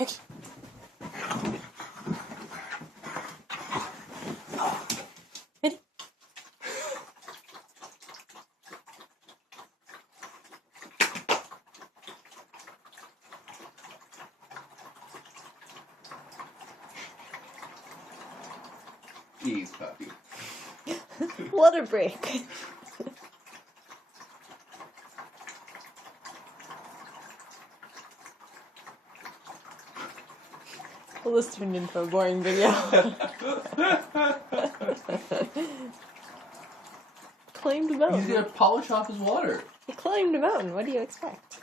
Cookie. Ready? Ease, puppy. Water break. Well, this turned into a boring video. Climbed a mountain. He's gonna polish off his water. He climbed a mountain. What do you expect?